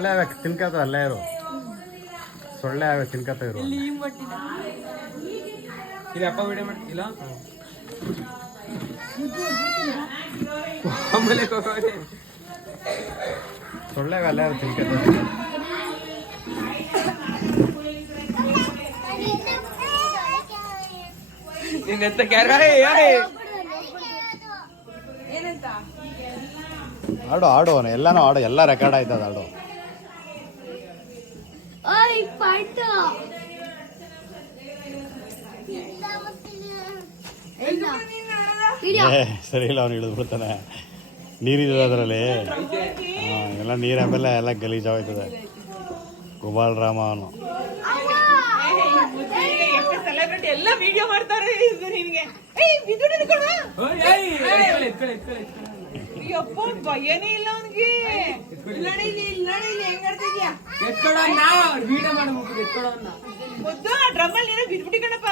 ಸೊಳ್ಳೆ ಆಗ ತಿನ್ಕತ ಅಲ್ಲೇ ಇರು. ಸೊಳ್ಳೆ ಆಗ ತಿನ್ಕತ ಇರು. ಇಲ್ಲಿ ಅಪ್ಪ ವಿಡಿಯೋ ಮಾಡ್ತಿಲ್ಲ. ಸೊಳ್ಳೆ ಆಗ ಅಲ್ಲೇ ತಿನ್ಕತ. ಆಡು ಆಡು ಎಲ್ಲಾನು ಆಡು, ಎಲ್ಲ ರೆಕಾರ್ಡ್ ಆಯ್ತದ ಆಡು. ಸರಿ ಇಲ್ಲ, ಅವ್ನು ಇಳಿದು ಬಿಡ್ತಾನೆ. ನೀರಿದೆ ಅದರಲ್ಲಿ. ಎಲ್ಲ ನೀರು ಆಮೇಲೆ ಎಲ್ಲ ಗಲೀಜಾಗೋಯ್ತದೆ. ಗುಬಾಲ್ ರಾಮ ಅವನು. ಎಲ್ಲ ವಿಡಿಯೋ ಮಾಡ್ತಾರೆ ನಿನ್ಗೆ. ಅಪ್ಪ ಭಯನೇ ಇಲ್ಲ ಅವನಿಗೆ. ಮುದ್ದು ಡ್ರಮ್ಮಲ್ಲಿ ಏನೋ ಬಿದ್ಬಿಟ್ಟಿ ಕಣಪ್ಪ.